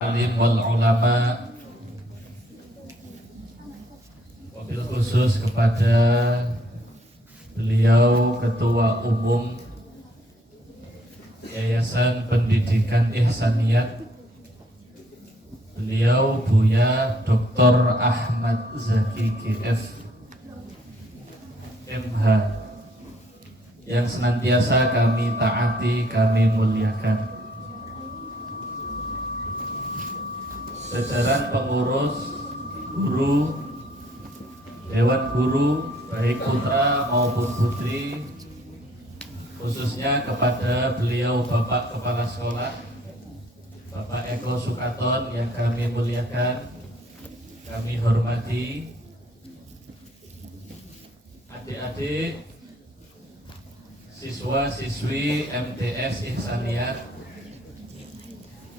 alim wal ulama, wabil khusus kepada beliau Ketua Umum Yayasan Pendidikan Ihsaniyat, beliau Buya Dr. Ahmad Zaki GF MH, yang senantiasa kami taati, kami muliakan. Jajaran pengurus, guru, dewan guru, baik putra maupun putri, khususnya kepada beliau Bapak Kepala Sekolah, Bapak Eko Sukaton yang kami muliakan, kami hormati, adik-adik, siswa-siswi MTS Ihsaniyat,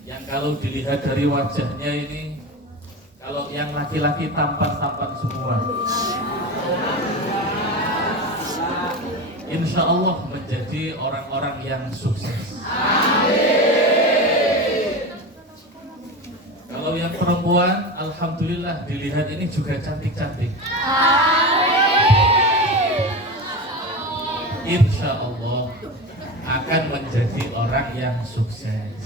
yang kalau dilihat dari wajahnya ini, kalau yang laki-laki tampan-tampan semua, insya Allah menjadi orang-orang yang sukses. Kalau yang perempuan, alhamdulillah dilihat ini juga cantik-cantik. Insya Allah akan menjadi orang yang sukses.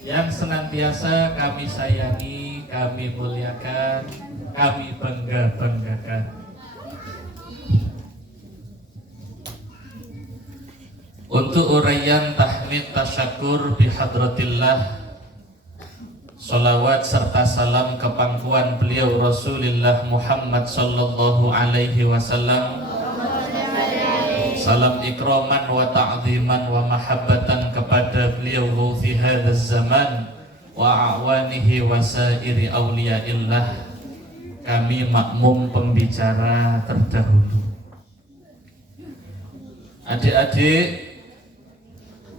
Yang senantiasa kami sayangi, kami muliakan, kami banggakan. Untuk uraian tahmid tasyakur bihadratillah, sholawat serta salam ke pangkuan beliau Rasulullah Muhammad sallallahu alaihi wasallam, salam ikraman wa ta'ziman wa mahabbatan kepada beliau fi hadzal zaman wa a'wanihi wa sairi awliyaillah. Kami makmum pembicara terdahulu. Adik-adik,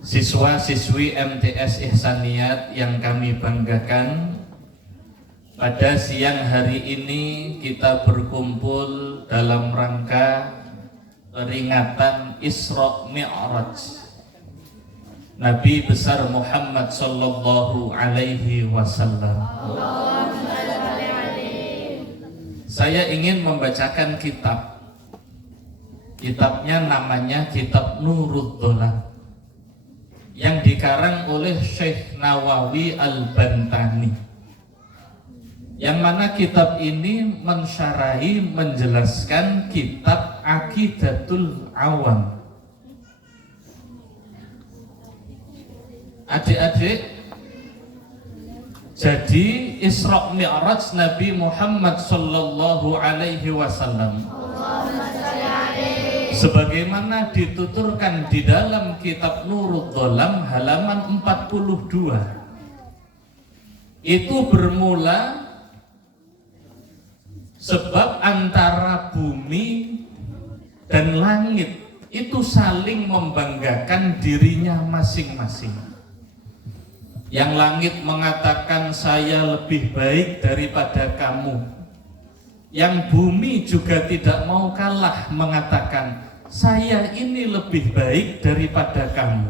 siswa-siswi MTS Ihsaniyat yang kami banggakan, pada siang hari ini kita berkumpul dalam rangka peringatan Isra Mi'raj Nabi besar Muhammad sallallahu alaihi wasallam. Saya ingin membacakan kitab. Kitabnya namanya Kitab Nuruddaulah, yang dikarang oleh Syekh Nawawi Al-Bantani, yang mana kitab ini mensyarahi, menjelaskan kitab Aqidatul Awam. Adik-adik, jadi Isra Mi'raj Nabi Muhammad sallallahu alaihi wasallam sebagaimana dituturkan di dalam kitab Nuruddaulah halaman 42, itu bermula sebab antara bumi dan langit itu saling membanggakan dirinya masing-masing. Yang langit mengatakan saya lebih baik daripada kamu. Yang bumi juga tidak mau kalah mengatakan saya ini lebih baik daripada kamu.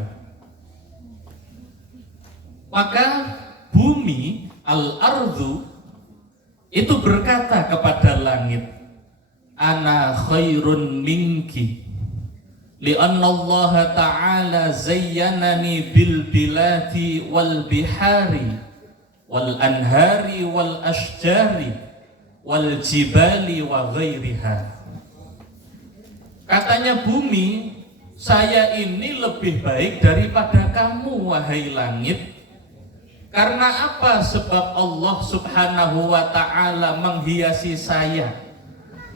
Maka bumi, al-ardu, itu berkata kepada langit, ana khairun minki li'anna Allah ta'ala zayyanani bil bilati wal bihari wal anhari wal ashjari wal jibali wa ghairiha. Katanya bumi, saya ini lebih baik daripada kamu wahai langit. Karena apa? Sebab Allah subhanahu wa ta'ala menghiasi saya,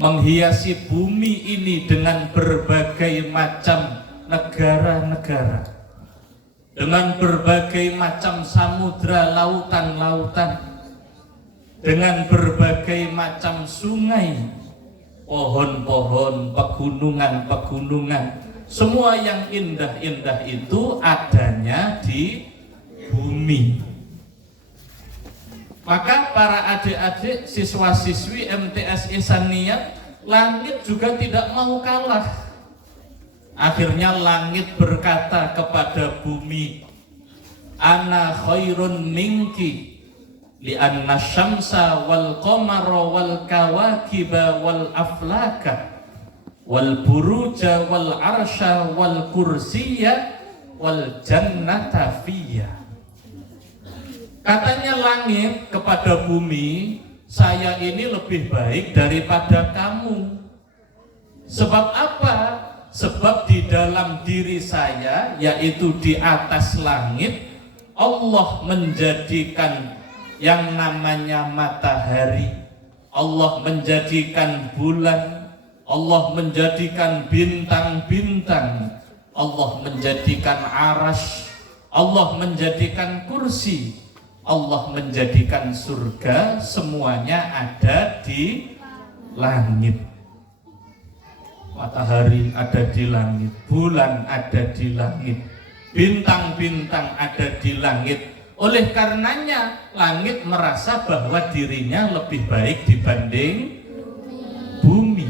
menghiasi bumi ini dengan berbagai macam negara-negara, dengan berbagai macam samudra, lautan-lautan, dengan berbagai macam sungai, pohon-pohon, pegunungan-pegunungan. Semua yang indah-indah itu adanya di bumi. Maka para adik-adik, siswa-siswi MTS Ihsaniyat, langit juga tidak mau kalah. Akhirnya langit berkata kepada bumi, ana khairun minki li'anna syamsa wal qamara wal kawakiba wal aflaka wal buruja wal arsya wal kursiya wal jannata fiyya. Katanya langit kepada bumi, saya ini lebih baik daripada kamu. Sebab apa? Sebab di dalam diri saya, yaitu di atas langit, Allah menjadikan yang namanya matahari, Allah menjadikan bulan, Allah menjadikan bintang-bintang, Allah menjadikan arasy, Allah menjadikan kursi, Allah menjadikan surga, semuanya ada di langit. Matahari ada di langit, bulan ada di langit, bintang-bintang ada di langit. Oleh karenanya langit merasa bahwa dirinya lebih baik dibanding bumi.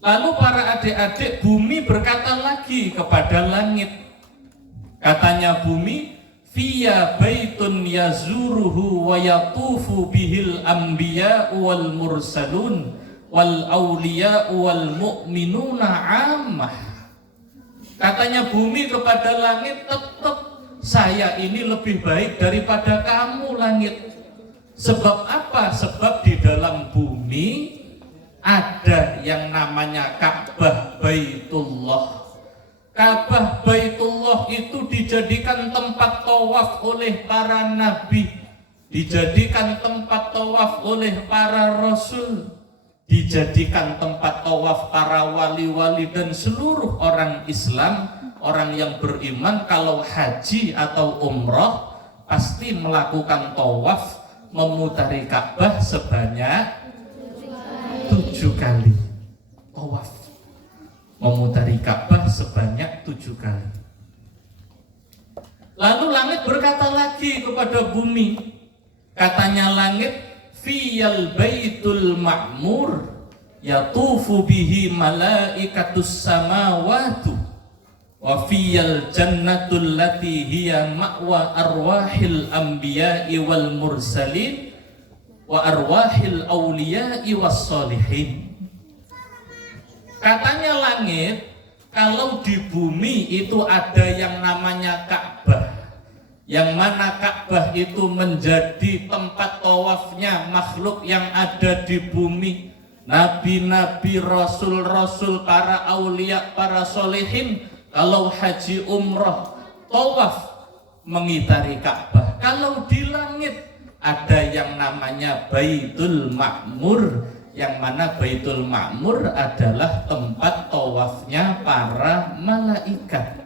Lalu para adik-adik, bumi berkata lagi kepada langit. Katanya bumi, fiya baitun yazuruhu wa yatufu bihil anbiya wal mursalun wal awliya wal mu'minuna ammah. Katanya bumi kepada langit, tetap saya ini lebih baik daripada kamu langit. Sebab apa? Sebab di dalam bumi ada yang namanya Ka'bah Baitullah. Ka'bah Baitullah itu dijadikan tempat tawaf oleh para nabi, dijadikan tempat tawaf oleh para rasul, dijadikan tempat tawaf para wali-wali dan seluruh orang Islam, orang yang beriman. Kalau haji atau umrah pasti melakukan tawaf, memutari Ka'bah sebanyak 7 kali. Tawaf memutari Ka'bah sebanyak 7 kali. Lalu langit berkata lagi kepada bumi. Katanya langit, fiyal baitul ma'mur yatufu bihi malaikatus samawatu wa fiyal jannatul lati hiya ma'wa arwahil anbiya'i wal mursalin wa arwahil awliya'i was solihin. Katanya langit, kalau di bumi itu ada yang namanya Ka'bah, yang mana Ka'bah itu menjadi tempat tawafnya makhluk yang ada di bumi, nabi-nabi, rasul-rasul, para aulia, para solehin. Kalau haji umrah, tawaf mengitari Ka'bah. Kalau di langit ada yang namanya Baitul Ma'mur, yang mana Baitul Ma'mur adalah tempat tawafnya para malaikat.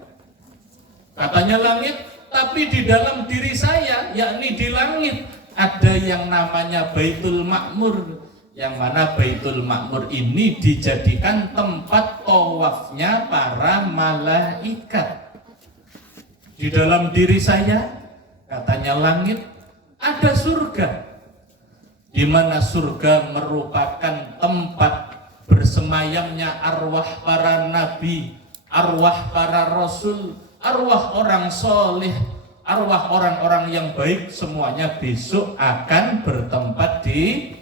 Katanya langit, tapi di dalam diri saya, yakni di langit, ada yang namanya Baitul Ma'mur, yang mana Baitul Ma'mur ini dijadikan tempat tawafnya para malaikat. Di dalam diri saya, katanya langit, ada surga, di mana surga merupakan tempat bersemayamnya arwah para nabi, arwah para rasul, arwah orang soleh, arwah orang-orang yang baik, semuanya besok akan bertempat di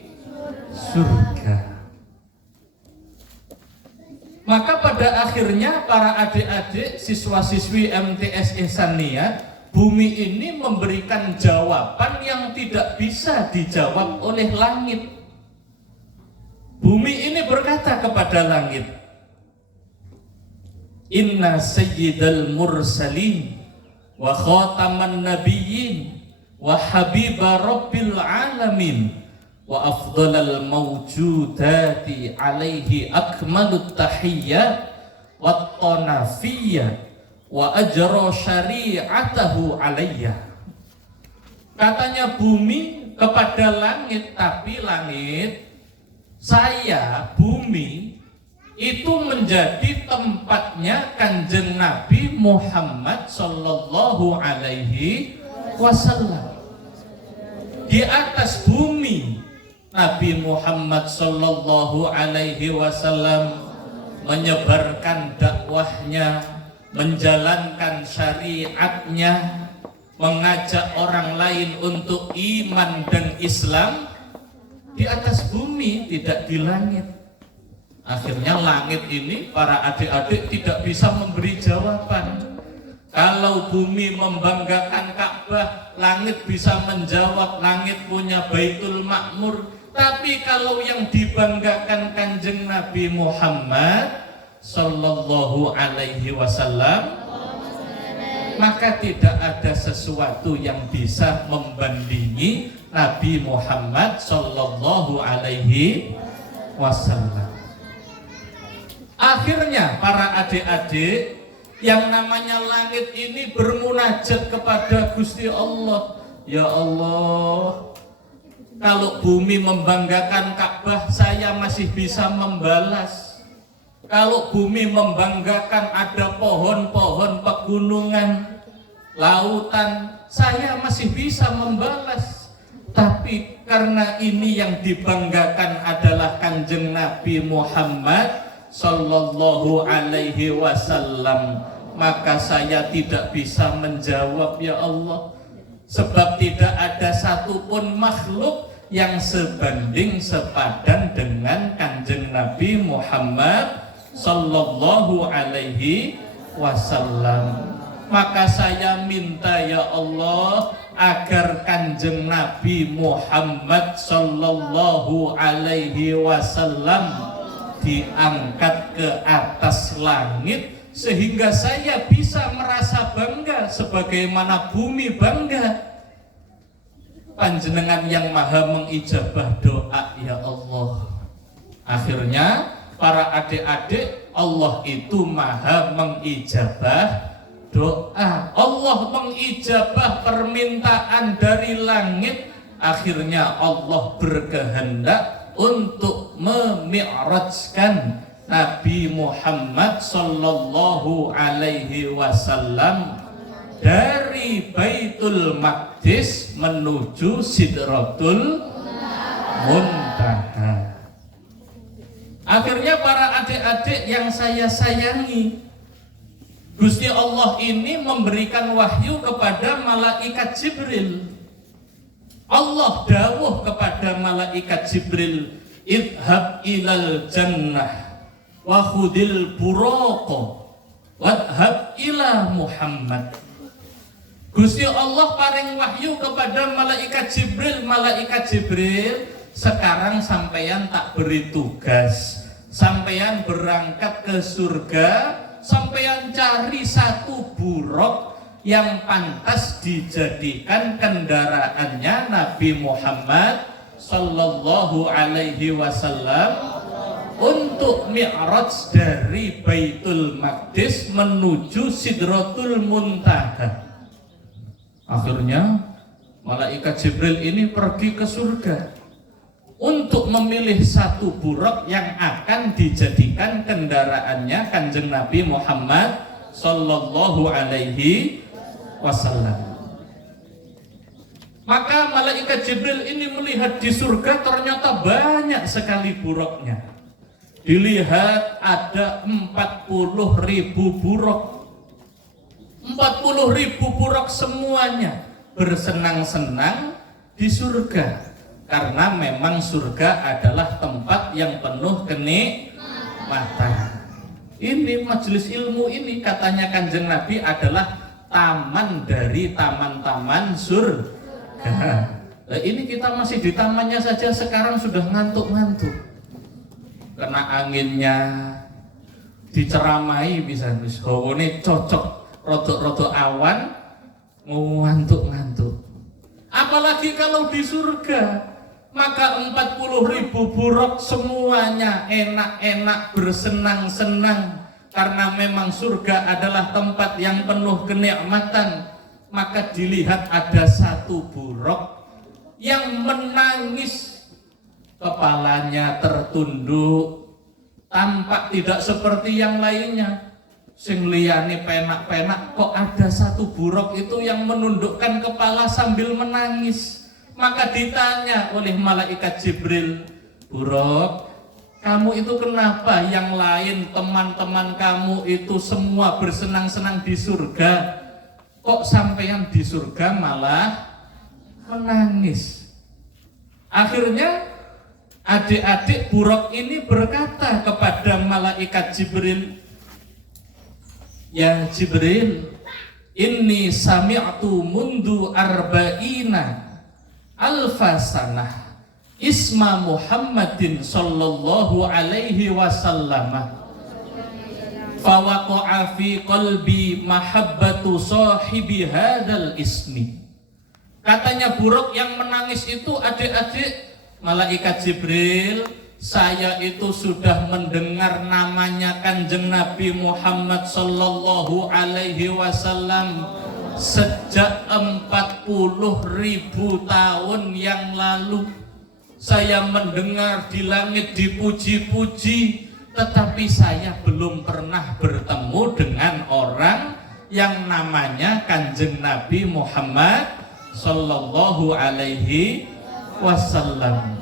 surga. Maka pada akhirnya para adik-adik siswa-siswi MTS Ihsaniyah, bumi ini memberikan jawaban yang tidak bisa dijawab oleh langit. Bumi ini berkata kepada langit, inna sayyidal mursalin wa khataman nabiyyin wa habiba rabbil alamin wa afdalal mawjudati alaihi akmalut tahiyyat wat tanafiyya wa ajra syari'atahu alayya. Katanya bumi kepada langit, tapi langit, saya bumi itu menjadi tempatnya Kanjeng Nabi Muhammad sallallahu alaihi wasallam. Di atas bumi Nabi Muhammad sallallahu alaihi wasallam menyebarkan dakwahnya, menjalankan syariatnya, mengajak orang lain untuk iman dan Islam di atas bumi, tidak di langit. Akhirnya langit ini para adik-adik tidak bisa memberi jawaban. Kalau bumi membanggakan Ka'bah, langit bisa menjawab, langit punya Baitul Ma'mur. Tapi kalau yang dibanggakan Kanjeng Nabi Muhammad Sallallahu Alaihi Wasallam, maka tidak ada sesuatu yang bisa membandingi Nabi Muhammad Sallallahu Alaihi Wasallam. Akhirnya para adik-adik, yang namanya langit ini bermunajat kepada Gusti Allah. Ya Allah, kalau bumi membanggakan Ka'bah, saya masih bisa membalas. Kalau bumi membanggakan ada pohon-pohon pegunungan, lautan, saya masih bisa membalas. Tapi karena ini yang dibanggakan adalah Kanjeng Nabi Muhammad Sallallahu Alaihi Wasallam, maka saya tidak bisa menjawab ya Allah. Sebab tidak ada satupun makhluk yang sebanding sepadan dengan Kanjeng Nabi Muhammad Sallallahu Alaihi Wasallam. Maka saya minta ya Allah agar Kanjeng Nabi Muhammad Sallallahu Alaihi Wasallam diangkat ke atas langit, sehingga saya bisa merasa bangga sebagaimana bumi bangga. Panjenengan yang maha mengijabah doa ya Allah. Akhirnya para adik-adik, Allah itu maha mengijabah doa. Allah mengijabah permintaan dari langit. Akhirnya Allah berkehendak untuk memi'rajkan Nabi Muhammad Sallallahu Alaihi Wasallam dari Baitul Maqdis menuju Sidratul Muntaha. Akhirnya para adik-adik yang saya sayangi, Gusti Allah ini memberikan wahyu kepada malaikat Jibril. Allah dawuh kepada malaikat Jibril, idhab ilal jannah wa khudil buraqa wadhab ila Muhammad. Gusti Allah paring wahyu kepada malaikat Jibril, sekarang sampeyan tak beri tugas, sampeyan berangkat ke surga, sampeyan cari satu buruk yang pantas dijadikan kendaraannya Nabi Muhammad Sallallahu Alaihi Wasallam untuk mi'raj dari Baitul Maqdis menuju Sidratul Muntaha. Akhirnya malaikat Jibril ini pergi ke surga untuk memilih satu buruk yang akan dijadikan kendaraannya Kanjeng Nabi Muhammad Sallallahu Alaihi Wasallam. Maka malaikat Jibril ini melihat di surga ternyata banyak sekali buruknya. Dilihat ada 40.000 buruk. 40.000 buruk semuanya bersenang-senang di surga, karena memang surga adalah tempat yang penuh kenikmatan. Ini majelis ilmu ini katanya Kanjeng Nabi adalah taman dari taman-taman surga. Nah, ini kita masih di tamannya saja sekarang sudah ngantuk-ngantuk. Kena anginnya, diceramai bisa ini cocok rodok-rodok awan, ngantuk-ngantuk. Apalagi kalau di surga, maka 40.000 buruk semuanya enak-enak bersenang-senang, karena memang surga adalah tempat yang penuh kenikmatan. Maka dilihat ada satu buruk yang menangis, kepalanya tertunduk, tampak tidak seperti yang lainnya. Sing liyane penak-penak, kok ada satu buruk itu yang menundukkan kepala sambil menangis. Maka ditanya oleh malaikat Jibril, buruk, kamu itu kenapa yang lain teman-teman kamu itu semua bersenang-senang di surga, kok sampean di surga malah menangis? Akhirnya adik-adik Buraq ini berkata kepada malaikat Jibril, ya Jibril, inni sami'tu mundu arba'ina alfa sanah isma Muhammadin sallallahu alaihi wasallam fawaqa'a fi qalbi mahabbatu sahibi hadzal ismi. Katanya Buraq yang menangis itu, adik-adik, malaikat Jibril, saya itu sudah mendengar namanya Kanjeng Nabi Muhammad sallallahu alaihi wasallam sejak 40.000 tahun yang lalu. Saya mendengar di langit dipuji-puji, tetapi saya belum pernah bertemu dengan orang yang namanya Kanjeng Nabi Muhammad sallallahu alaihi wasallam.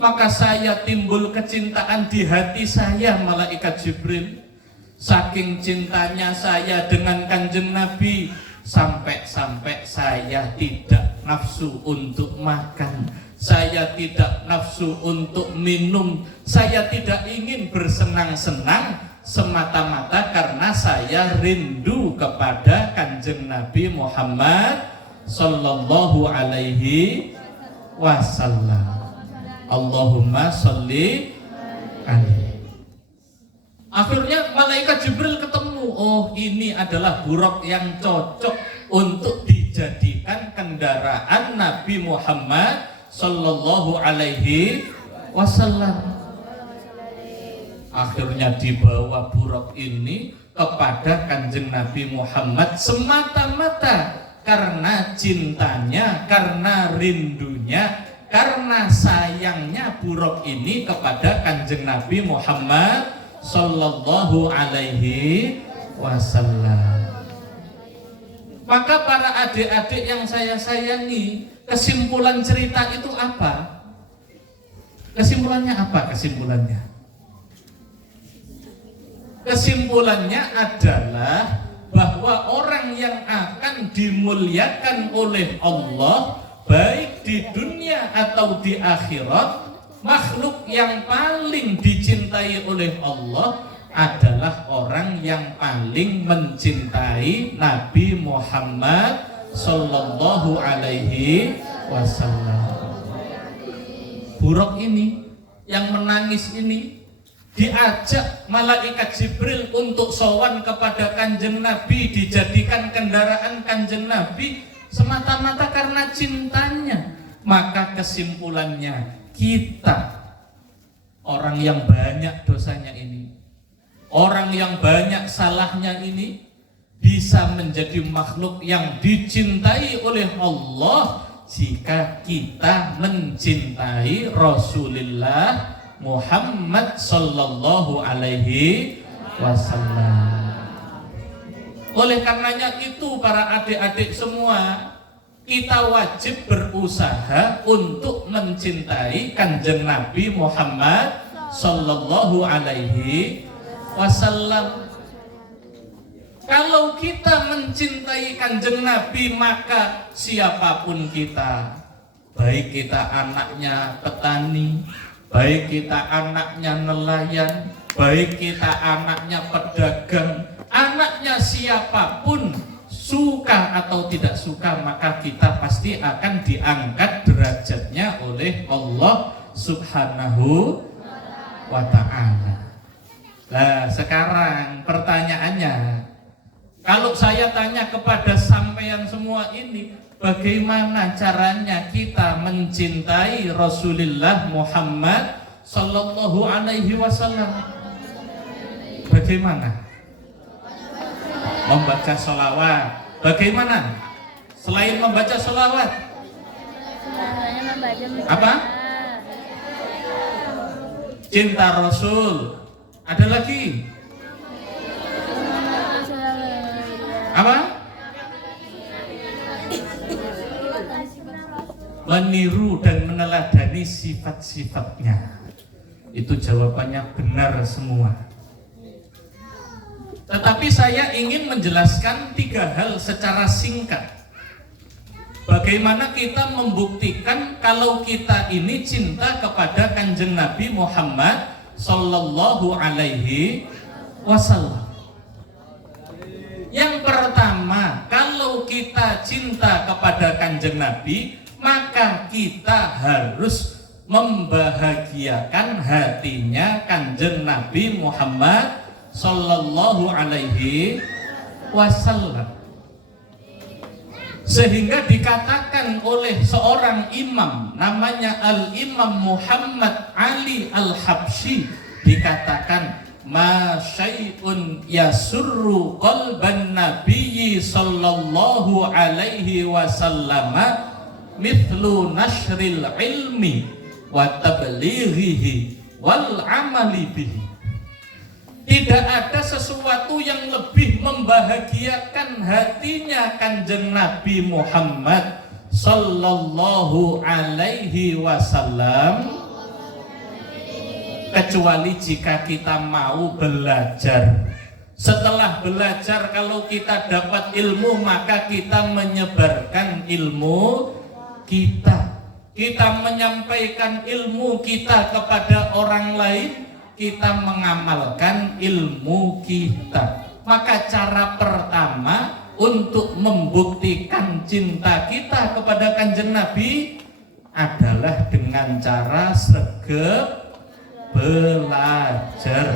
Maka saya timbul kecintaan di hati saya, malaikat Jibril. Saking cintanya saya dengan Kanjeng Nabi, sampai-sampai saya tidak nafsu untuk makan, saya tidak nafsu untuk minum, saya tidak ingin bersenang-senang semata-mata karena saya rindu kepada Kanjeng Nabi Muhammad sallallahu alaihi wasallam. Allahumma sholli alaihi. Akhirnya malaikat Jibril ketemu, oh ini adalah Buraq yang cocok untuk dijadikan kendaraan Nabi Muhammad sallallahu alaihi wasallam. Akhirnya dibawa Buraq ini kepada Kanjeng Nabi Muhammad semata-mata karena cintanya, karena rindunya, karena sayangnya Buraq ini kepada Kanjeng Nabi Muhammad sallallahu alaihi wasallam. Maka para adik-adik yang saya sayangi, kesimpulan cerita itu apa? Kesimpulannya apa? Kesimpulannya adalah bahwa orang yang akan dimuliakan oleh Allah baik di dunia atau di akhirat, makhluk yang paling dicintai oleh Allah adalah orang yang paling mencintai Nabi Muhammad sallallahu alaihi wasallam. Buraq ini yang menangis ini diajak malaikat Jibril untuk sowan kepada Kanjeng Nabi, dijadikan kendaraan Kanjeng Nabi semata-mata karena cintanya. Maka kesimpulannya, kita orang yang banyak dosanya ini, orang yang banyak salahnya ini, bisa menjadi makhluk yang dicintai oleh Allah jika kita mencintai Rasulullah Muhammad sallallahu alaihi wasallam. Oleh karenanya itu para adik-adik semua, kita wajib berusaha untuk mencintai Kanjeng Nabi Muhammad sallallahu alaihi wasallam. Kalau kita mencintai Kanjeng Nabi, maka siapapun kita, baik kita anaknya petani, baik kita anaknya nelayan, baik kita anaknya pedagang, anaknya siapapun, suka atau tidak suka, maka kita pasti akan diangkat derajatnya oleh Allah Subhanahu wa ta'ala. Nah, sekarang pertanyaannya, kalau saya tanya kepada sampeyan semua ini, bagaimana caranya kita mencintai Rasulullah Muhammad sallallahu alaihi wasallam? Bagaimana? Membaca sholawat. Bagaimana? Selain membaca sholawat, apa? Cinta Rasul. Ada lagi? Apa? Meniru dan meneladani sifat-sifatnya. Itu jawabannya benar semua. Tetapi saya ingin menjelaskan 3 hal secara singkat. Bagaimana kita membuktikan kalau kita ini cinta kepada Kanjeng Nabi Muhammad Sallallahu Alaihi Wasallam. Yang pertama, kalau kita cinta kepada Kanjeng Nabi, maka kita harus membahagiakan hatinya Kanjeng Nabi Muhammad Sallallahu Alaihi Wasallam. Sehingga dikatakan oleh seorang imam namanya Al-Imam Muhammad Ali Al-Habsyi, dikatakan ma syai'un yasurru qalban nabiyyi sallallahu alaihi wasallam mithlu nashril ilmi wa tablighihi wal amali bihi. Tidak ada sesuatu yang lebih membahagiakan hatinya Kanjeng Nabi Muhammad Sallallahu Alaihi Wasallam kecuali jika kita mau belajar. Setelah belajar, kalau kita dapat ilmu, maka kita menyebarkan ilmu kita. Kita menyampaikan ilmu kita kepada orang lain, kita mengamalkan ilmu kita. Maka cara pertama untuk membuktikan cinta kita kepada Kanjeng Nabi adalah dengan cara sregep belajar,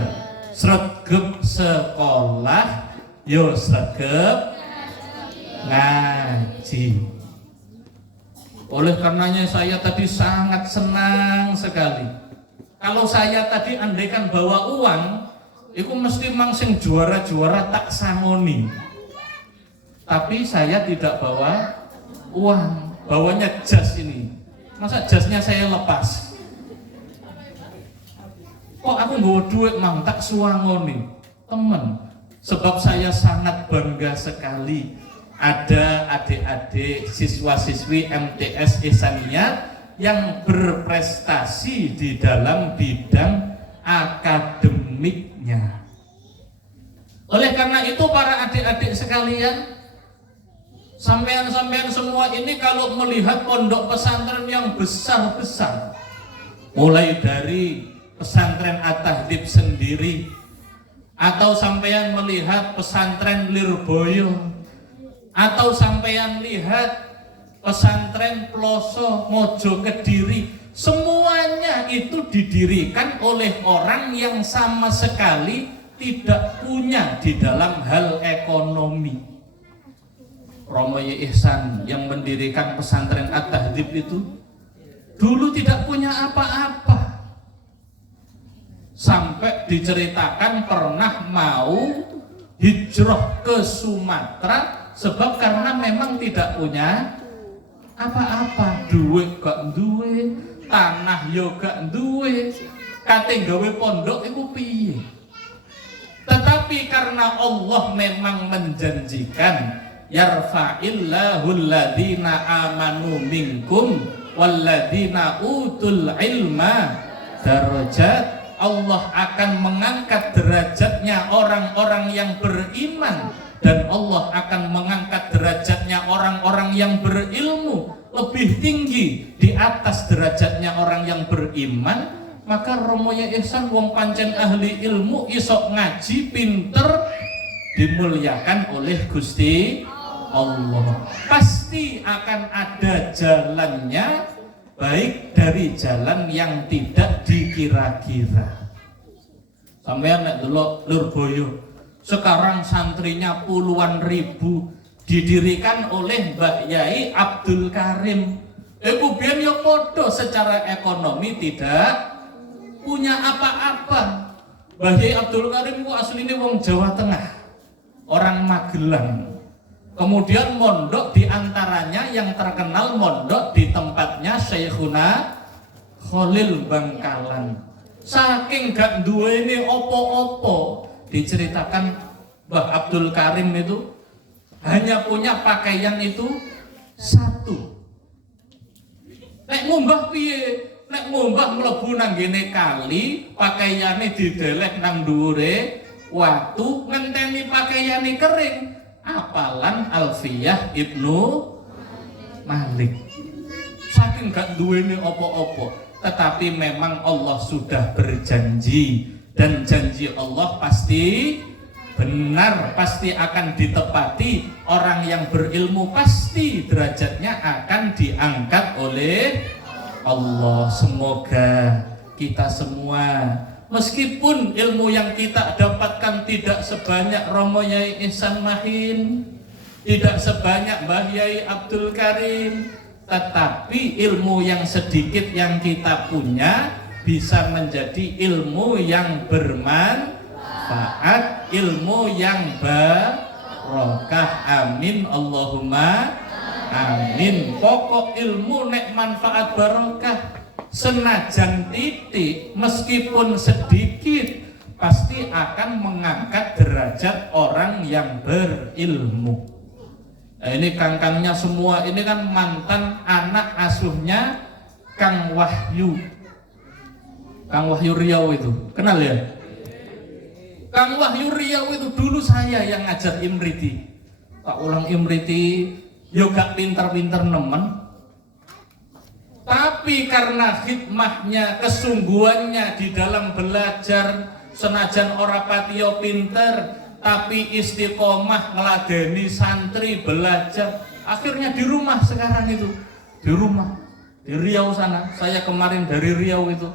sregep sekolah, yo sregep ngaji. Oleh karenanya saya tadi sangat senang sekali. Kalau saya tadi andaikan bawa uang, itu mesti mangsing juara-juara tak sangoni. Tapi saya tidak bawa uang, bawanya jas ini. Masa jasnya saya lepas? Kok aku bawa duit mang tak suangoni, temen. Sebab saya sangat bangga sekali ada adik-adik siswa-siswi MTS Ihsaniyah yang berprestasi di dalam bidang akademiknya. Oleh karena itu para adik-adik sekalian, sampean-sampean semua ini kalau melihat pondok pesantren yang besar-besar, mulai dari pesantren At-Tahdib sendiri, atau sampean melihat pesantren Lirboyo, atau sampean lihat pesantren Ploso, Mojo Kediri, semuanya itu didirikan oleh orang yang sama sekali tidak punya di dalam hal ekonomi. Romo Y. Ihsan yang mendirikan pesantren At-Tahdib itu dulu tidak punya apa-apa. Sampai diceritakan pernah mau hijrah ke Sumatera sebab karena memang tidak punya apa-apa, duit gak duwe, tanah yo gak duwe, kate gawe pondok iku piye. Tetapi karena Allah memang menjanjikan yarfa'illahu alladhina amanu minkum walladhina utul ilma darajat, Allah akan mengangkat derajatnya orang-orang yang beriman, dan Allah akan mengangkat derajatnya orang-orang yang berilmu lebih tinggi di atas derajatnya orang yang beriman. Maka Romo Y. Ihsan wong pancen ahli ilmu, isok ngaji, pinter, dimuliakan oleh Gusti Allah. Pasti akan ada jalannya, baik dari jalan yang tidak dikira-kira. Sampeyan nek delok Lirboyo, sekarang santrinya puluhan ribu, didirikan oleh Mbah Yai Abdul Karim. Iku biyen yo padha secara ekonomi tidak punya apa-apa. Mbah Yai Abdul Karim ku asline wong Jawa Tengah, orang Magelang. Kemudian mondok diantaranya yang terkenal mondok di tempatnya Syekhuna Khalil Bangkalan. Saking gak duweni opo-opo, diceritakan Mbah Abdul Karim itu hanya punya pakaian itu satu. Nek ngumbah piye? nek mumbah mlebu nang ngene kali, pakaiane didelek nang dhuwure watu ngenteni pakaiane kering. Apalan Alfiyah Ibnu Malik. Saking gak duweni apa-apa, tetapi memang Allah sudah berjanji dan janji Allah pasti benar, pasti akan ditepati. Orang yang berilmu pasti derajatnya akan diangkat oleh Allah. Semoga kita semua, meskipun ilmu yang kita dapatkan tidak sebanyak Romo Yai Ihsan Mahin, tidak sebanyak Mbah Yai Abdul Karim, tetapi ilmu yang sedikit yang kita punya bisa menjadi ilmu yang bermanfaat, ilmu yang barokah. Amin Allahumma amin. Pokok ilmu nek manfaat barokah, senajan titik meskipun sedikit pasti akan mengangkat derajat orang yang berilmu. Nah, ini kangkangnya semua ini kan mantan anak asuhnya Kang Wahyu Riau itu, kenal ya? Kang Wahyu Riau itu dulu saya yang ngajar Imriti. Pak ulang Imriti yoga pinter-pinter nemen, tapi karena hikmahnya, kesungguhannya di dalam belajar, senajan ora patiyo pinter tapi istiqomah ngeladeni santri belajar, akhirnya di rumah sekarang itu, di rumah di Riau sana. Saya kemarin dari Riau itu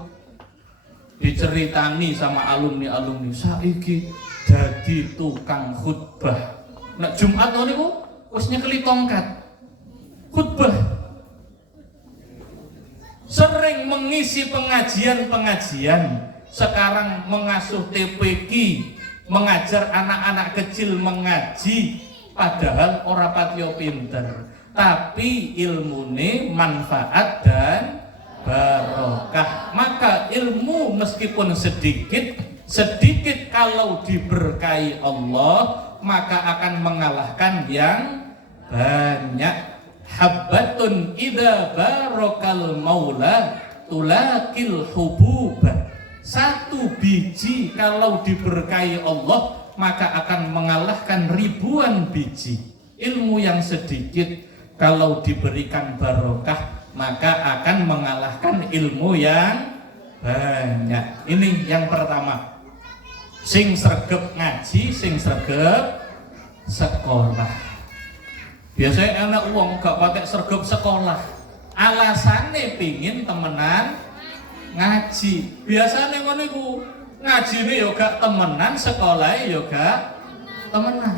diceritani sama alumni saiki jadi tukang khutbah. Nek Jumat niku wis nyekeli tongkat khutbah, sering mengisi pengajian, sekarang mengasuh TPQ, mengajar anak-anak kecil mengaji, padahal ora patiyo pinter, tapi ilmune manfaat dan barokah. Maka ilmu meskipun sedikit kalau diberkahi Allah maka akan mengalahkan yang banyak. Habbatun idza barakal maula tulakil hububah. Satu biji kalau diberkahi Allah maka akan mengalahkan ribuan biji. Ilmu yang sedikit kalau diberikan barokah maka akan mengalahkan ilmu yang banyak. Ini yang pertama. Sing sregep ngaji, sing sregep sekolah. Biasanya anak uang gak pakai sregep sekolah, alasannya pingin temenan ngaji. Biasanya ngono iku, ngajine yo gak temenan, sekolah yo gak temenan.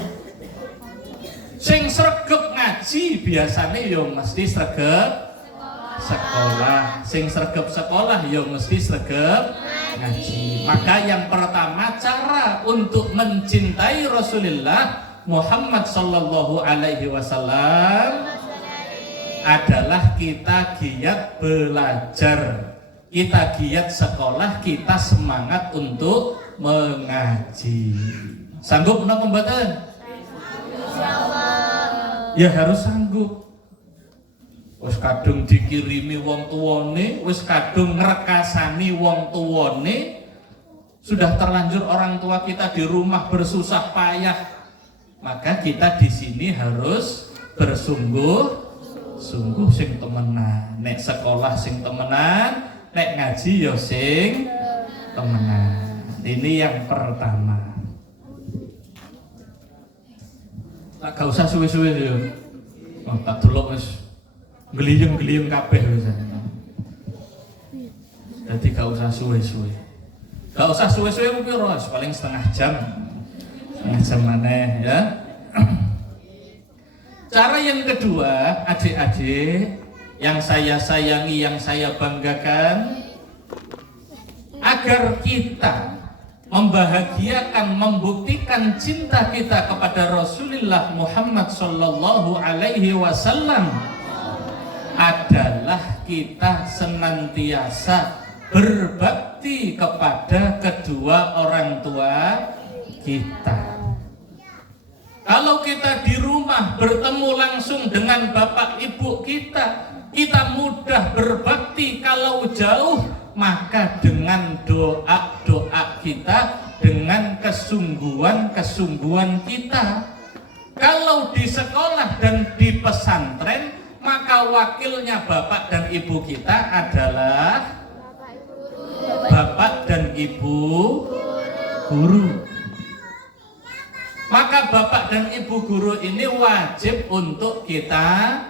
Sing sregep ngaji biasanya yo mesti sregep sekolah, sing sregep sekolah yo mesti sregep ngaji. Maka yang pertama cara untuk mencintai Rasulullah Muhammad sallallahu alaihi wasallam adalah kita giat belajar, kita giat sekolah, kita semangat untuk mengaji. Sanggup menapa mboten? Insyaallah. Ya harus sanggup. Wis kadung dikirimi wong tuwane, wis kadung ngrekasani wong tuwane, sudah terlanjur orang tua kita di rumah bersusah payah, maka kita di sini harus bersungguh-sungguh sing temenan. Nek sekolah sing temenan, nek ngaji yo sing temenan. Ini yang pertama. Tak usah suwe-suwe yo. Oh, tak delok wis geliyeng-geliyeng kabeh wis. Jadi gak usah suwe-suwe. Gak usah suwe-suwe ku piro, paling setengah jam. Setengah jam maneh ya. Cara yang kedua, adik-adik yang saya sayangi, yang saya banggakan, agar kita membahagiakan, membuktikan cinta kita kepada Rasulullah Muhammad sallallahu alaihi wasallam adalah kita senantiasa berbakti kepada kedua orang tua kita. Kalau kita di rumah bertemu langsung dengan bapak ibu kita, kita mudah berbakti kalau jauh, maka dengan doa-doa kita, dengan kesungguhan-kesungguhan kita. Kalau di sekolah dan di pesantren, maka wakilnya bapak dan ibu kita adalah bapak dan ibu guru. Maka bapak dan ibu guru ini wajib untuk kita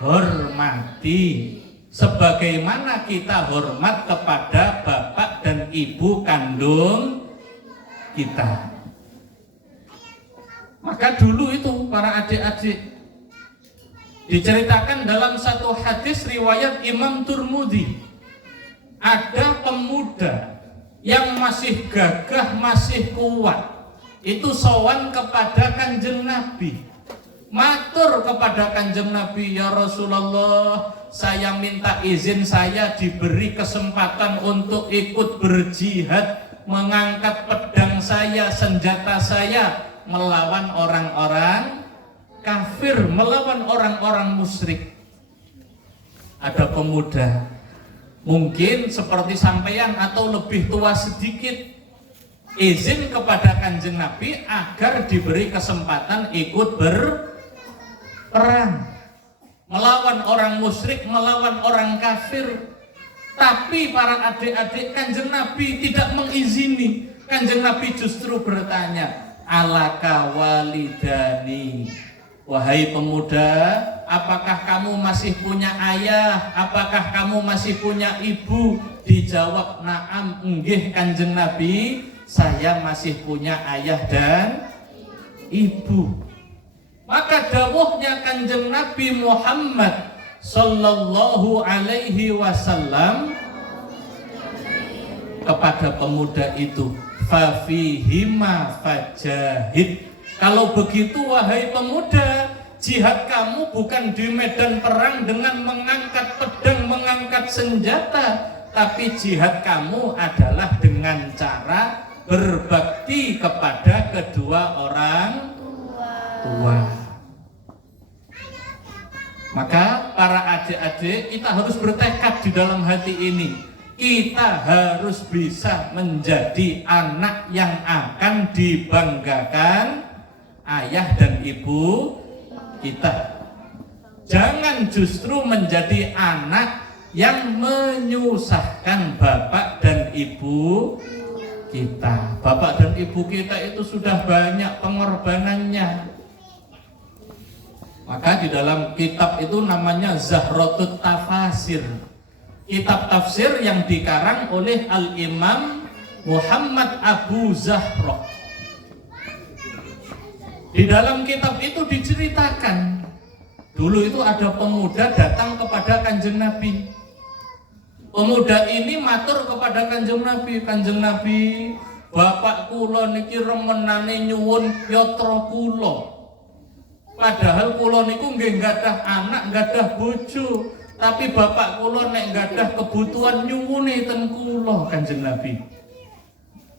hormati, sebagaimana kita hormat kepada bapak dan ibu kandung kita. Maka dulu itu para adik-adik diceritakan dalam satu hadis riwayat Imam Turmudi, ada pemuda yang masih gagah, masih kuat, itu sowan kepada Kanjeng Nabi, matur kepada Kanjeng Nabi, ya Rasulullah, saya minta izin, saya diberi kesempatan untuk ikut berjihad, mengangkat pedang saya, senjata saya, melawan orang-orang kafir, melawan orang-orang musyrik. Ada pemuda, mungkin seperti sampeyan atau lebih tua sedikit, izin kepada Kanjeng Nabi agar diberi kesempatan ikut berperang, melawan orang musyrik, melawan orang kafir. Tapi para adik-adik, Kanjeng Nabi tidak mengizini. Kanjeng Nabi justru bertanya, alaka walidani, wahai pemuda, apakah kamu masih punya ayah? Apakah kamu masih punya ibu? Dijawab, na'am, nggih Kanjeng Nabi, saya masih punya ayah dan ibu. Maka dawuhnya Kanjeng Nabi Muhammad sallallahu alaihi wasallam kepada pemuda itu, fafihima fajahid. Kalau begitu wahai pemuda, jihad kamu bukan di medan perang dengan mengangkat pedang, mengangkat senjata, tapi jihad kamu adalah dengan cara berbakti kepada kedua orang tua. Maka para adik-adik, kita harus bertekad di dalam hati ini, kita harus bisa menjadi anak yang akan dibanggakan ayah dan ibu kita. Jangan justru menjadi anak yang menyusahkan bapak dan ibu kita. Bapak dan ibu kita itu sudah banyak pengorbanannya. Maka di dalam kitab itu namanya Zahratut Tafasir, kitab tafsir yang dikarang oleh Al-Imam Muhammad Abu Zahra. Di dalam kitab itu diceritakan, dulu itu ada pemuda datang kepada Kanjeng Nabi. Pemuda ini matur kepada Kanjeng Nabi, Kanjeng Nabi, bapak kula niki remenane nyuwun yatra kula. Padahal kula niku nggih gadah anak, gadah bojo, tapi bapak kula nek gadah kebutuhan nyuwune ten kula Kanjeng Nabi.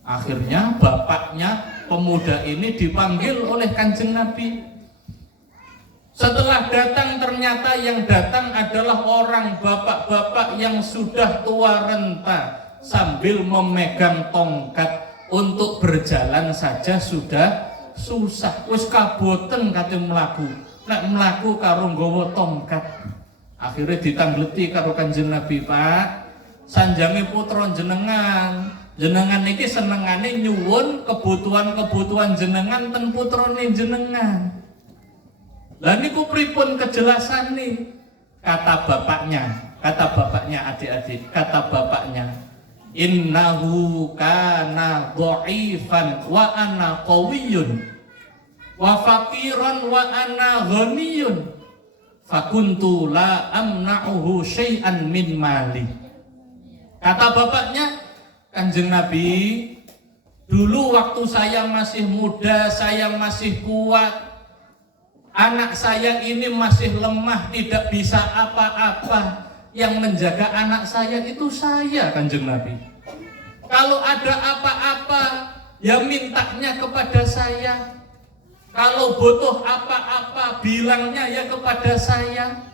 Akhirnya bapaknya pemuda ini dipanggil oleh Kanjeng Nabi. Setelah datang, ternyata yang datang adalah orang bapak-bapak yang sudah tua renta, sambil memegang tongkat, untuk berjalan saja sudah susah. Wis kaboten kate mlaku, nek mlaku karo nggawa tongkat. Akhirnya ditangleti karo Kanjeng Nabi, Pak, sanjange putra jenengan, jenengan niki senengane nyuwun kebutuhan-kebutuhan jenengan ten putrane jenengan. Lah niku pripun kejelasane? Kata bapaknya adik-adik, kata bapaknya, innahu kana dha'ifan wa ana qawiyyun wa faqiran wa ana ghaniyun fakuntu la amna'uhu syai'an min mali. Kata bapaknya, Kanjeng Nabi, dulu waktu saya masih muda, saya masih kuat, anak saya ini masih lemah, tidak bisa apa-apa. Yang menjaga anak saya itu saya, Kanjeng Nabi. Kalau ada apa-apa, ya mintanya kepada saya. Kalau butuh apa-apa, bilangnya ya kepada saya.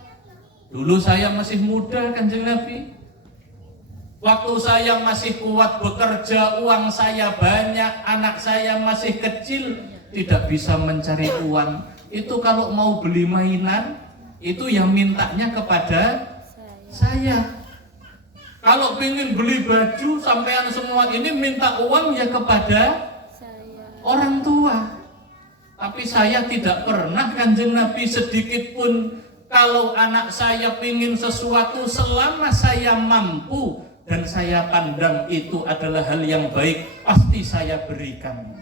Dulu saya masih muda Kanjeng Nabi. Waktu saya masih kuat bekerja, uang saya banyak, anak saya masih kecil, tidak bisa mencari uang. Itu kalau mau beli mainan, itu yang mintanya kepada saya. Kalau ingin beli baju, sampean semua ini minta uang ya kepada orang tua. Tapi saya tidak pernah Kanjeng Nabi sedikit pun, kalau anak saya ingin sesuatu selama saya mampu dan saya pandang itu adalah hal yang baik, pasti saya berikan.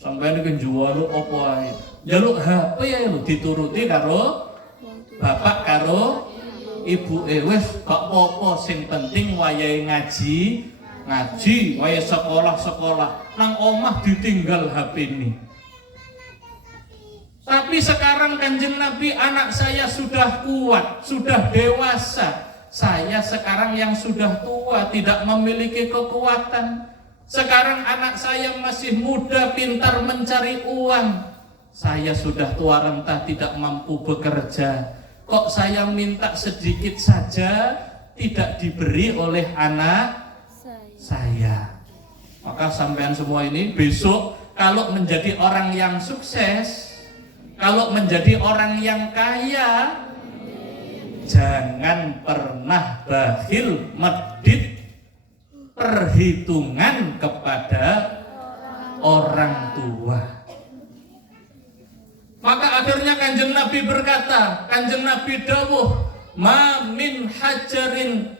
Sampai ini jual lu opo ae. Jaluk HP ya lu dituruti karo bapak karo ibu wis gak apa-apa, sing penting wayahe ngaji, wayahe sekolah, nang omah ditinggal HP ini. Tapi sekarang Kanjeng Nabi, anak saya sudah kuat, sudah dewasa. Saya sekarang yang sudah tua, tidak memiliki kekuatan. Sekarang anak saya masih muda, pintar mencari uang. Saya sudah tua renta, tidak mampu bekerja. Kok saya minta sedikit saja, tidak diberi oleh anak saya. Maka sampean semua ini besok kalau menjadi orang yang sukses, kalau menjadi orang yang kaya, jangan pernah bakhil medit perhitungan kepada orang tua. Maka akhirnya Kanjeng Nabi berkata, Kanjeng Nabi dawuh, ma min hajarin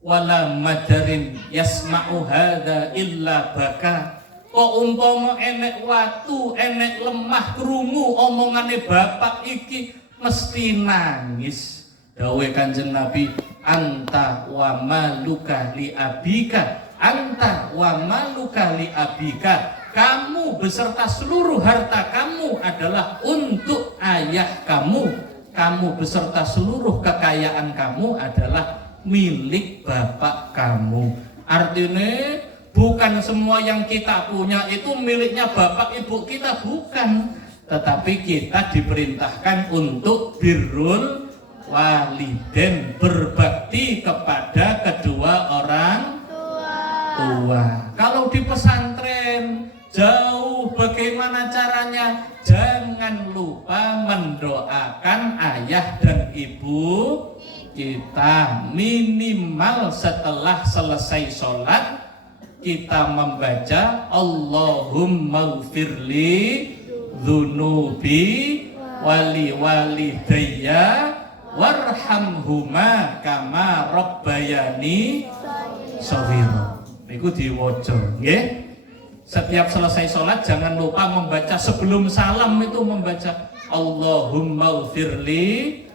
wala madarin yasma'u hadza illa baka. Kok umpama enek watu, enek lemah krungu omongane bapak iki mesti nangis. Dawuh Kanjeng Nabi, anta wa maluka li abika, anta wa maluka li abika. Kamu beserta seluruh harta kamu adalah untuk ayah kamu. Kamu beserta seluruh kekayaan kamu adalah milik bapak kamu. Artinya bukan semua yang kita punya itu miliknya bapak ibu kita, bukan. Tetapi kita diperintahkan untuk birrul waliden, berbakti kepada kedua orang tua. Kalau di pesantren jauh bagaimana caranya? Jangan lupa mendoakan ayah dan ibu kita. Minimal setelah selesai sholat kita membaca Allahumma ghfirli dzunubi wali walidayya warhamhuma kama rabbayani shaghira. Niku diwaca nggih. Setiap selesai sholat jangan lupa membaca, sebelum salam itu membaca Allahumma ghfirli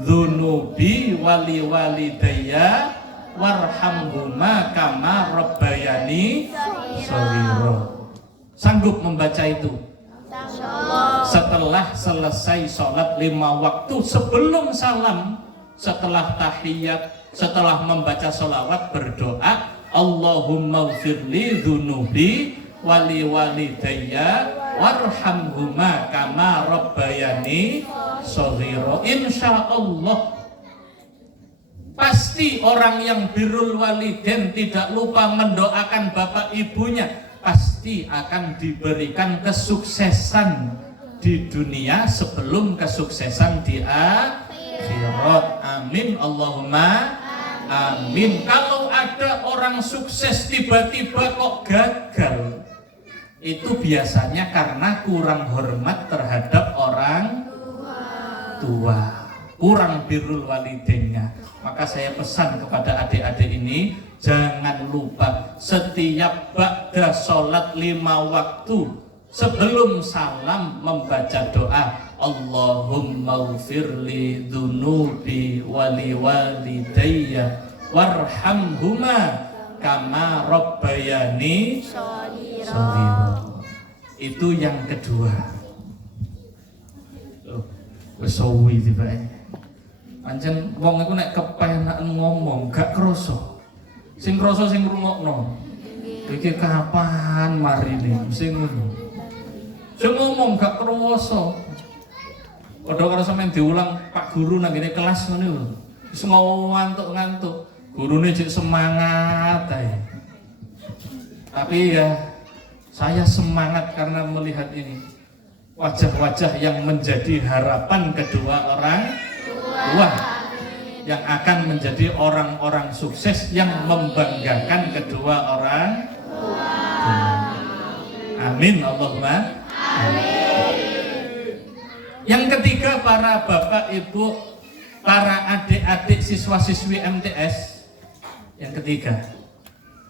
dzunubi wali walidayya warhamhuma kama rabbayani shaghira. Sanggup membaca itu? Setelah selesai sholat 5 waktu, sebelum salam, setelah tahiyat, setelah membaca sholawat, berdoa Allahumma ghfirli dzunubi wali walidayya warhamhuma kama rabbayani shaghira. Insyaallah pasti orang yang birrul waliden tidak lupa mendoakan bapak ibunya, pasti akan diberikan kesuksesan di dunia sebelum kesuksesan di akhirat. Amin Allahumma amin. Kalau ada orang sukses tiba-tiba kok gagal, itu biasanya karena kurang hormat terhadap orang tua, kurang birrul walidennya. Maka saya pesan kepada adik-adik ini, jangan lupa setiap ba'da sholat 5 waktu sebelum salam membaca doa Allahumma ghfirli dzunubi wali walidayya warhamhuma kama rabbayani shaghira. Itu yang kedua. Wis suwi tibae. Pancen wong iku nek kepenak ngomong gak krasa. Sing krasa sing ngrungokno. Iki kapan marine sing ngono. Sing ngomong gak krasa. Padha karo sampean diulang Pak Guru nang ngene kelas ngono lho. Wis ngantuk-ngantuk. Gurune jek semangat ae. Tapi ya saya semangat karena melihat ini wajah-wajah yang menjadi harapan kedua orang tua yang akan menjadi orang-orang sukses yang membanggakan kedua orang tua. Amin Allahumma amin. Yang ketiga, para bapak ibu, para adik-adik siswa-siswi MTS. Yang ketiga,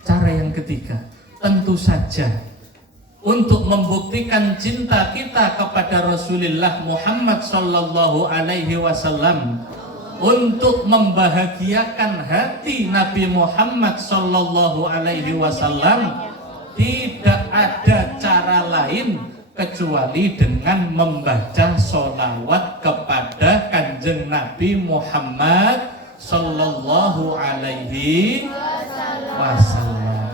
cara yang ketiga, tentu saja untuk membuktikan cinta kita kepada Rasulullah Muhammad sallallahu alaihi wasallam, untuk membahagiakan hati Nabi Muhammad sallallahu alaihi wasallam, tidak ada cara lain kecuali dengan membaca sholawat kepada Kanjeng Nabi Muhammad sallallahu alaihi wasallam.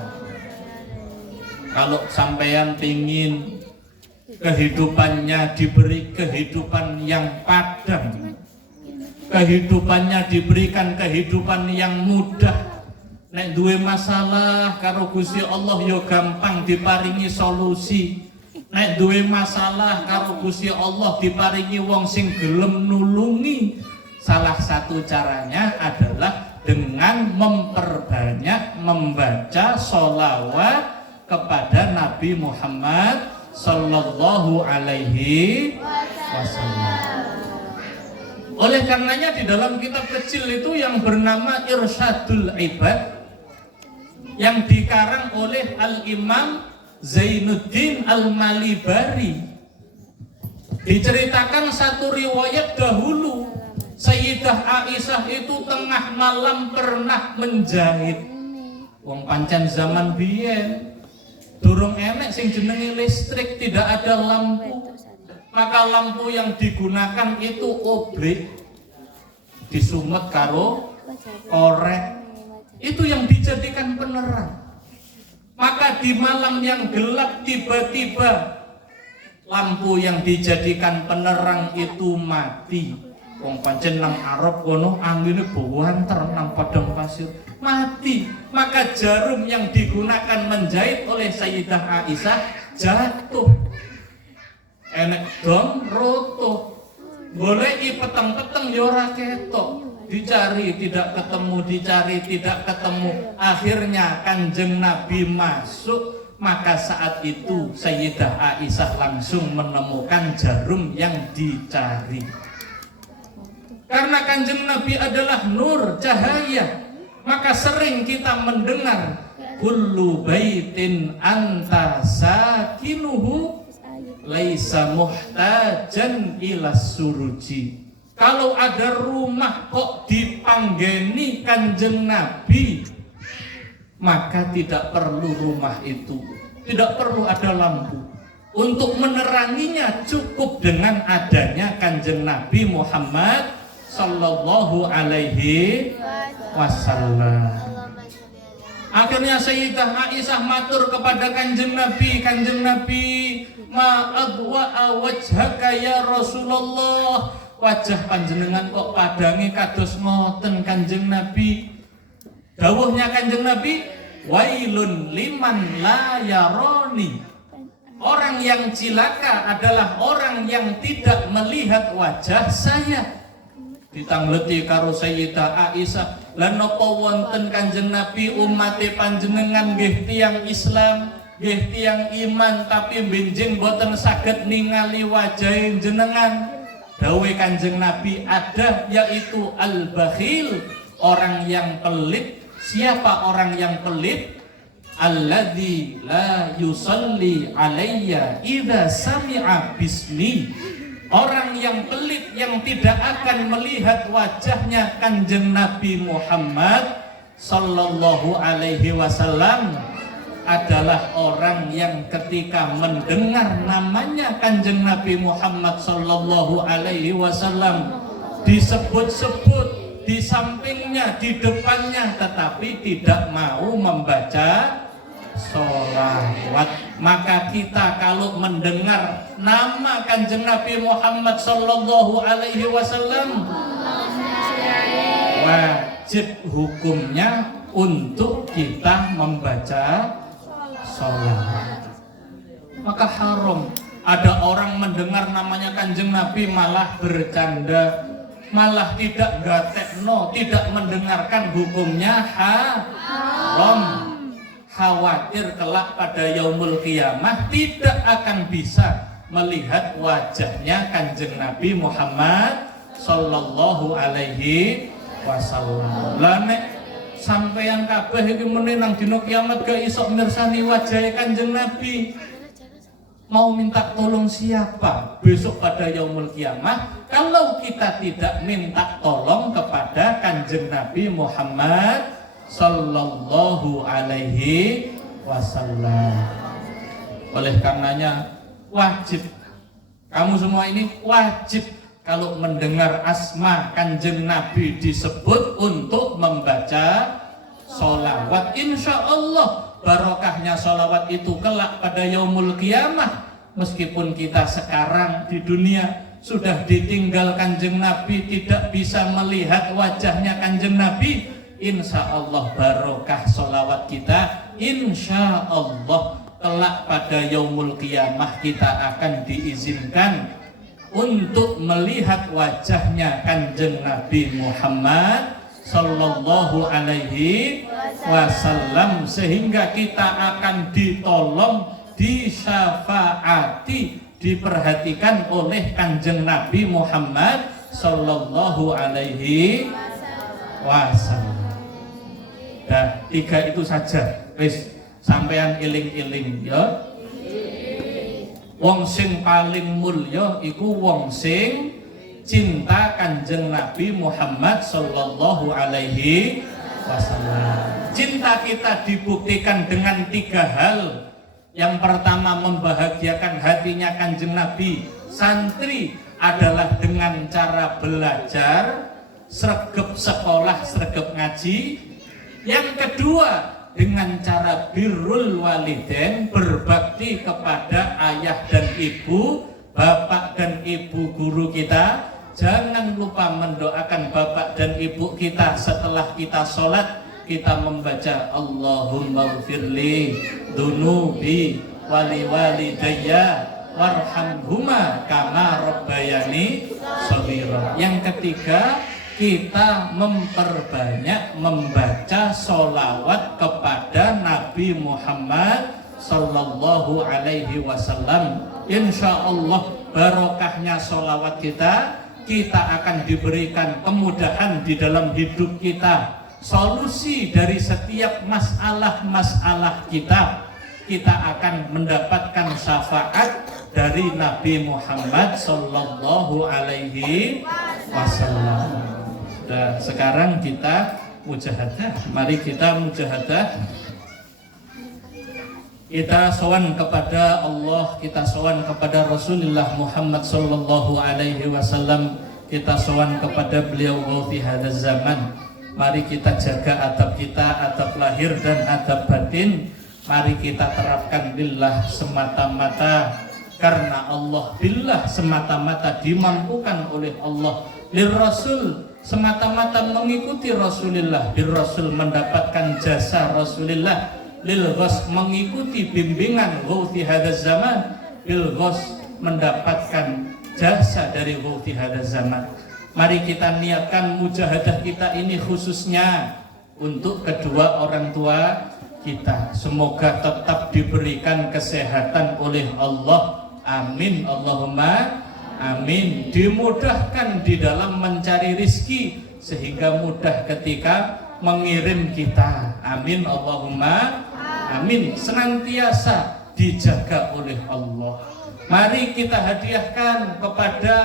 Kalau sampean pingin kehidupannya diberi kehidupan yang padam, kehidupannya diberikan kehidupan yang mudah, nek duwe masalah karo Gusti Allah yo gampang diparingi solusi. Nek duwe masalah karo Gusti Allah diparingi wong sing gelem nulungi. Salah satu caranya adalah dengan memperbanyak membaca sholawat kepada Nabi Muhammad sallallahu alaihi wasallam. Oleh karenanya di dalam kitab kecil itu yang bernama Irsyadul Ibad yang dikarang oleh Al-Imam Zainuddin Al-Malibari, diceritakan satu riwayat dahulu Sayyidah Aisyah itu tengah malam pernah menjahit. Wong pancen zaman biyen durung enek sing jenenge listrik, tidak ada lampu. Maka lampu yang digunakan itu obrik disumet karo korek. Itu yang dijadikan penerang. Maka di malam yang gelap tiba-tiba lampu yang dijadikan penerang itu mati. Wong pancen nang Arab kono angine bawanter nang padang pasir, mati. Maka jarum yang digunakan menjahit oleh Sayyidah Aisyah jatuh. Enek dom roto. Goleki peteng-peteng yo ora ketok. Dicari tidak ketemu, dicari tidak ketemu. Akhirnya Kanjeng Nabi masuk. Maka saat itu Sayyidah Aisyah langsung menemukan jarum yang dicari. Karena Kanjeng Nabi adalah nur, cahaya, maka sering kita mendengar kullu baitin anta sakinuhu laisa muhtajan ila suruji. Kalau ada rumah kok dipanggeni Kanjeng Nabi, maka tidak perlu rumah itu, tidak perlu ada lampu. Untuk meneranginya cukup dengan adanya Kanjeng Nabi Muhammad sallallahu alaihi wasallam. Akhirnya Sayyidah Aisyah matur kepada Kanjeng Nabi, Kanjeng Nabi, ma adwa'a wajhaka ya Rasulullah. Wajah panjenengan kok padangi kados ngoten Kanjeng Nabi. Dawuhnya Kanjeng Nabi, wailun liman la yaroni. Orang yang cilaka adalah orang yang tidak melihat wajah saya. Ditangleti karo Sayyidah Aisyah, lan napa wonten Kanjeng Nabi umate panjenengan nggih tiyang Islam, nggih tiyang iman, tapi benjing boten saged ningali wajah jenengan. Dawuh Kanjeng Nabi ada, yaitu al-bakhil, orang yang pelit. Siapa orang yang pelit? Alladzi la yusalli alayya idza sami'a bismi. Orang yang pelit yang tidak akan melihat wajahnya Kanjeng Nabi Muhammad sallallahu alaihi wasallam adalah orang yang ketika mendengar namanya Kanjeng Nabi Muhammad sallallahu alaihi wasallam disebut-sebut di sampingnya, di depannya, tetapi tidak mau membaca sholawat. Maka kita kalau mendengar nama Kanjeng Nabi Muhammad sallallahu alaihi wasallam, wajib hukumnya untuk kita membaca sholawat. Maka haram ada orang mendengar namanya Kanjeng Nabi malah bercanda, malah tidak gatekno, tidak mendengarkan hukumnya haram. Khawatir kelak pada yaumul qiyamah tidak akan bisa melihat wajahnya Kanjeng Nabi Muhammad sallallahu alaihi wasallam. Lah nek sampeyan kabeh iki muni nang dina kiamat gak iso mirsani wajah Kanjeng Nabi, mau minta tolong siapa besok pada yaumul qiyamah kalau kita tidak minta tolong kepada Kanjeng Nabi Muhammad sallallahu alaihi wasallam. Oleh karenanya wajib, kamu semua ini wajib kalau mendengar asma Kanjeng Nabi disebut untuk membaca sholawat. Insya Allah barokahnya sholawat itu kelak pada yaumul qiyamah. Meskipun kita sekarang di dunia sudah ditinggal Kanjeng Nabi, tidak bisa melihat wajahnya Kanjeng Nabi, insya Allah barokah sholawat kita, insya Allah kelak pada yaumul qiyamah kita akan diizinkan untuk melihat wajahnya Kanjeng Nabi Muhammad sallallahu alaihi wasallam, sehingga kita akan ditolong, disyafaati, diperhatikan oleh Kanjeng Nabi Muhammad sallallahu alaihi wasallam. Nah, 3 itu saja. Wis sampean iling-iling ya. Wong sing paling mulya iku wong sing cinta Kanjeng Nabi Muhammad sallallahu alaihi wasallam. Cinta kita dibuktikan dengan 3 hal. Yang pertama, membahagiakan hatinya Kanjeng Nabi. Santri adalah dengan cara belajar, sregep sekolah, sregep ngaji. Yang kedua, dengan cara birrul walidain, berbakti kepada ayah dan ibu, bapak dan ibu guru kita. Jangan lupa mendoakan bapak dan ibu kita setelah kita sholat. Kita membaca Allahumma ghfirli dunubi wali walidayya warhamhuma kama rabbayani shaghira. Yang ketiga, kita memperbanyak membaca sholawat kepada Nabi Muhammad sallallahu alaihi wasallam. Insya Allah barokahnya sholawat kita, kita akan diberikan kemudahan di dalam hidup kita, solusi dari setiap masalah-masalah kita. Kita akan mendapatkan syafaat dari Nabi Muhammad sallallahu alaihi wasallam. Dan sekarang kita mujahadah. Mari kita mujahadah. Kita sowan kepada Allah, kita sowan kepada Rasulullah Muhammad sallallahu alaihi wasallam, kita sowan kepada beliau fi hadzal zaman. Mari kita jaga adab kita, adab lahir dan adab batin. Mari kita terapkan billah semata-mata karena Allah, billah semata-mata dimampukan oleh Allah, lir Rasul semata-mata mengikuti Rasulullah, bir Rasul mendapatkan jasa Rasulullah, lil ghos mengikuti bimbingan ghauthi hadzal zaman, bil ghos mendapatkan jasa dari ghauthi hadzal zaman. Mari kita niatkan mujahadah kita ini khususnya untuk kedua orang tua kita. Semoga tetap diberikan kesehatan oleh Allah. Amin Allahumma amin. Dimudahkan di dalam mencari rizki sehingga mudah ketika mengirim kita. Amin Allahumma amin. Senantiasa dijaga oleh Allah. Mari kita hadiahkan kepada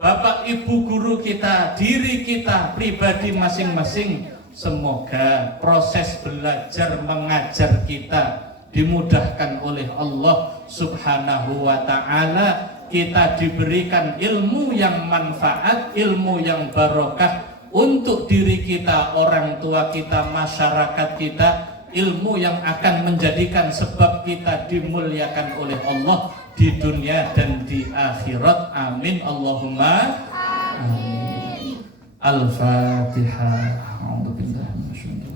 Bapak Ibu guru kita, diri kita pribadi masing-masing. Semoga proses belajar mengajar kita dimudahkan oleh Allah Subhanahu wa ta'ala. Kita diberikan ilmu yang manfaat, ilmu yang barokah untuk diri kita, orang tua kita, masyarakat kita, ilmu yang akan menjadikan sebab kita dimuliakan oleh Allah di dunia dan di akhirat. Amin Allahumma amin. Al-Fatihah. A'udzubillahi minasyaitonir rajim.